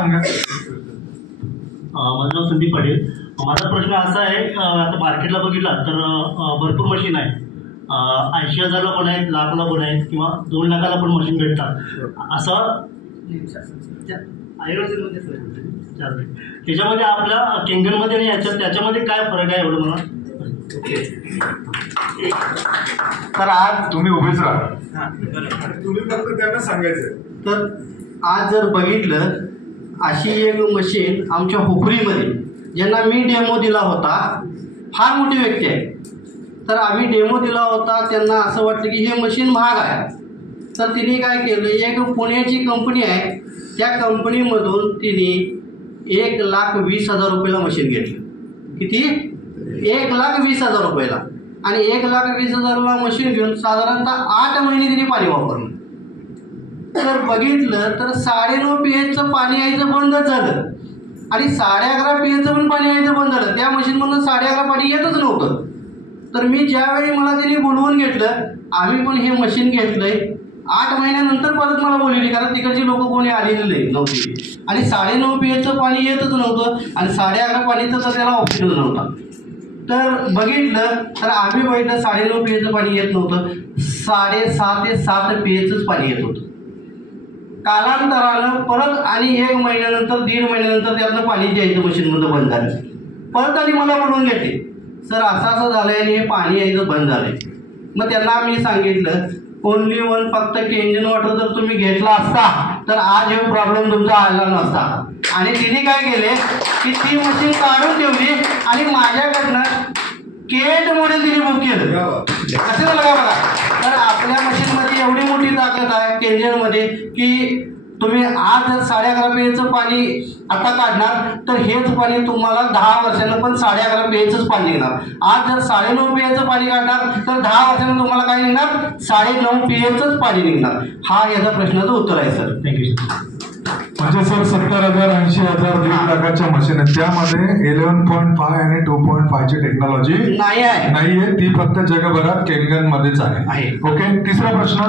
सांगा. माझं नाव संदीप पाटील. माझा प्रश्न असा आहे, आता मार्केटला बघितला तर भरपूर मशीन आहे. 80,000ला पण आहेत, लाखला पण आहेत, किंवा 2 लाखाला पण मशीन भेटतात. असं आयुर्वेदिकमध्ये त्याच्यामध्ये आपल्या केंगनमध्ये आणि त्याच्यामध्ये काय फरक आहे एवढं मला? तर आज तुम्ही उभेच राहा, तुम्ही फक्त त्यांना सांगायचं. तर आज जर बघितलं अशी एक मशीन आमच्या हुपरीमध्ये ज्यांना मी डेमो दिला होता, फार मोठी व्यक्ती आहे, तर आम्ही डेमो दिला होता, त्यांना असं वाटलं की हे मशीन महाग आहे. तर तिने काय केलं, एक पुण्याची कंपनी आहे, त्या कंपनीमधून तिने 1,20,000 रुपयाला मशीन घेतलं. किती? 1,20,000 रुपयाला. आणि 1,20,000ला मशीन घेऊन साधारणतः 8 महिने तिने पाणी वापरलं. तर बघितलं तर 9.5 pHचं पाणी यायचं बंदच झालं आणि 11.5 pHचं पण पाणी यायचं बंद झालं. त्या मशीनमधून 11.5 पाणी येतच नव्हतं. तर मी ज्यावेळी मला तिने बोलवून घेतलं, आम्ही पण हे मशीन घेतलंय. 8 महिन्यानंतर परत मला बोलवली, कारण तिकडची लोक कोणी आलेली नव्हती आणि 9.5 pHचं पाणी येतच नव्हतं आणि 11.5 पाणी तर त्याला ऑप्शनच नव्हता. तर बघितलं तर आम्ही बघितलं 9.5 pHचं पाणी येत नव्हतं, 6.5 ते 7 pHचंच पाणी येत होतं. कालांतरानं परत आणि 1 महिन्यानंतर 1.5 महिन्यानंतर त्यातलं पाणी यायचं मशीनमधलं बंद झालं. परत आणि मला बोलवून घेतले, सर असं झालंय आणि हे पाणी यायचं बंद झालंय. मग त्यांना मी सांगितलं, ओनली वन फक्त केंजन वॉटर जर तुम्ही घेतला असता तर आज हे प्रॉब्लेम तुमचा आला नसता. आणि तिने काय केले की ती मशीन काढून ठेवली आणि माझ्याकडनं केट मॉडेल तिने बुक केलं. असं झालं का बघा. तर आपल्या मशीनमध्ये एवढी मोठी ताकद आहे केंजनमध्ये की तुम्ही आज जर 11.5 pHचं पाणी आता काढणार तर हेच पाणी तुम्हाला 10 वर्षानं पण 11.5 pHचंच पाणी निघणार. आज जर 9.5 pHचं पाणी काढणार तर 10 वर्षानं तुम्हाला काय निघणार? 9.5 pHचंच पाणी निघणार. हा याचा प्रश्नाचं उत्तर आहे सर. थँक्यू. म्हणजे सर 70,000 80,000 1 लाखाच्या मशीन आहेत, त्यामध्ये 11.5 आणि 2.5ची टेक्नॉलॉजी नाहीये. ती फक्त जगभरात केंगन मध्येच आहे. ओके. तिसरा प्रश्न,